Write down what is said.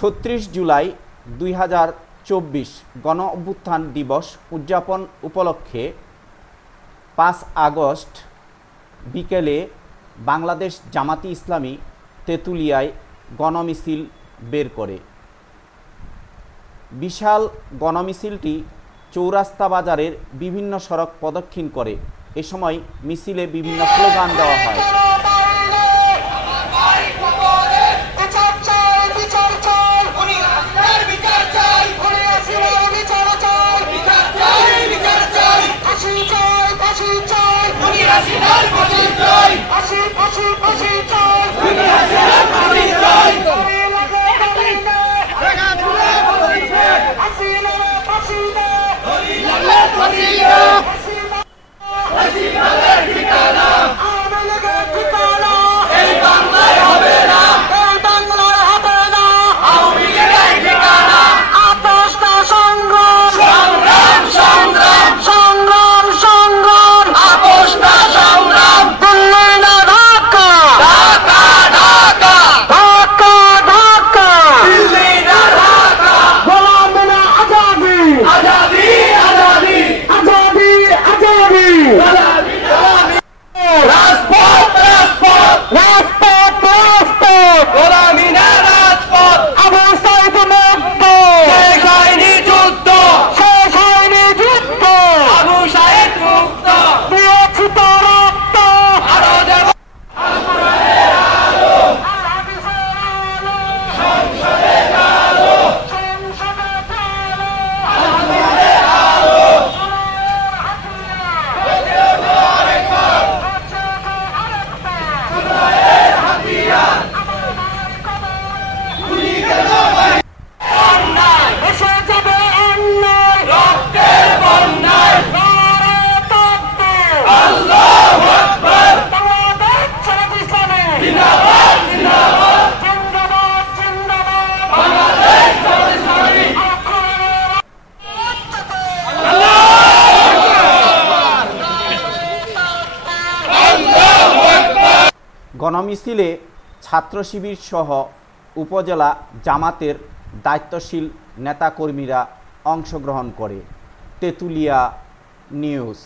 ৩৬ জুলাই ২০২৪ গণ অভ্যুত্থান দিবস উদযাপন উপলক্ষে ৫ আগস্ট বিকেলে বাংলাদেশ জামাতি ইসলামী তেঁতুলিয়ায় গণমিছিল বের করে। বিশাল গণমিছিলটি চৌরাস্তা বাজারের বিভিন্ন সড়ক প্রদক্ষিণ করে। এ সময় মিছিলে বিভিন্ন স্লোগান দেওয়া হয়। গণমিছিলে ছাত্র শিবির সহ উপজেলা জামাতের দায়িত্বশীল নেতাকর্মীরা অংশগ্রহণ করে। তেঁতুলিয়া নিউজ।